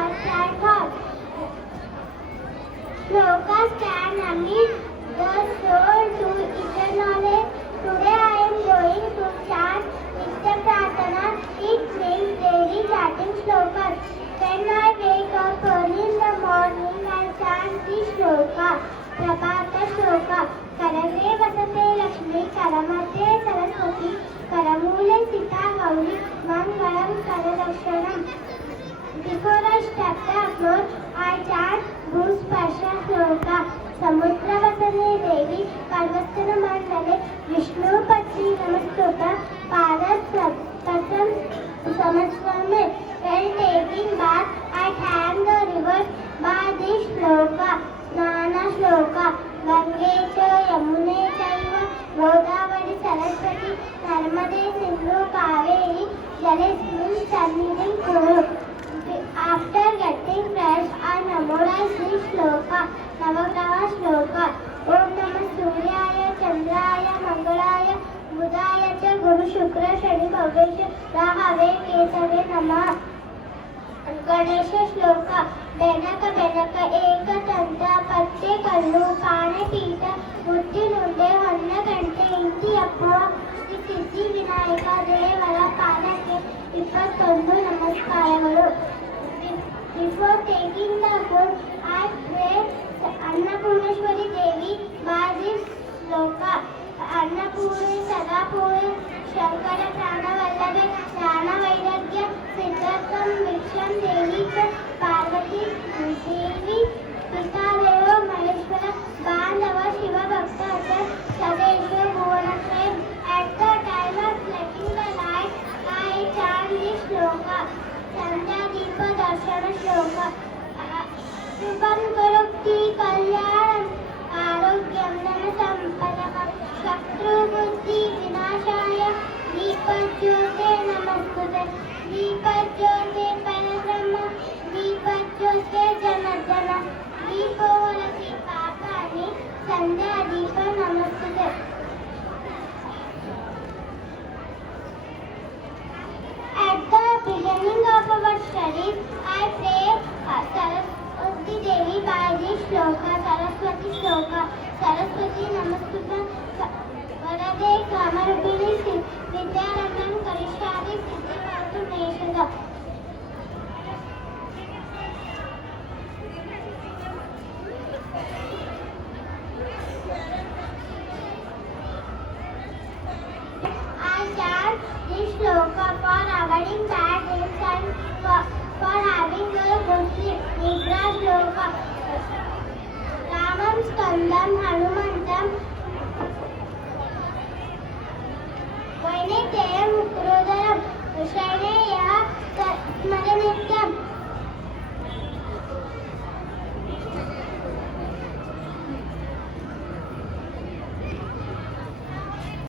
hearts and thoughts. Shlokas can amid the soul to eternally. Today I am going to chant Nitya Pratana. It means daily chanting shlokas. When I wake up early in the morning, I chant this shloka. Prabhata shloka. Karave vasate Lakshmi, Karamate Saraswati, Karamule Sita Gauri, Mangalam Karadakshanam. Before I step the floor, I chant Bhusparsha Shloka. Samudra Vasane Devi, Parvatana Mandale, Vishnu Patri Namastuta, Padas Patam Samaswame. When taking bath, I thank the rivers by this shloka. Snana Shloka. Gange cha Yamune chaiva Godavari Saraswati Narmade Sindhu Kaveri Jalesmin Sannidhim Kuru. After getting fresh, I memorize this shloka, Navagraha shloka. Om Namah Suryaya Chandraya Mangalaya Budaya cha Guru Shukra Shani Bhavesha Rahave Kesave Namah. Ganesha shloka. Benaka Benaka Eka Tanta Patte Kallu Pane Pita Buddhi Nunde Vanna Kante Inti Appa Shri Siddhi Vinayaka Devara Panake Ippattondu Namaskaralu. Before taking the food, I pray Annapurneshwari Devi by this shloka. Annapurni Sadapurni Shankara Prana Vallabhe Jnana Vairagya Siddhartham Viksham Devi Parvati Devi Pita Deva Maheshwara Bandhava Shiva Bhakta Acha Sadeshwar Bhuvanaswayam. At the time of letting the light, I chant this shloka. Sandhya Deepa Darshana Shloka. Shubham Karoti Kalyanam Arogyam Dana Sampadam Shatru Buddhi Vinashaya Deepajyote Namastute Deepajyote Parabrahma Deepajyote Janardana Deepavarati Papani Sandhya Deepa Namastute. At the beginning of our studies, I pray Saraswati Devi by this shloka, Saraswati shloka. Saraswati Namastuta Varade Kamarubini Vidyaranam Karishari Siddhivatu Neshada. I chant this shloka for avoiding bad dreams and for having a good sleep. Nidra shloka. Ramam Skandam Hanumantam Vainiteyam Ukrodaram Shaineya Smaranityam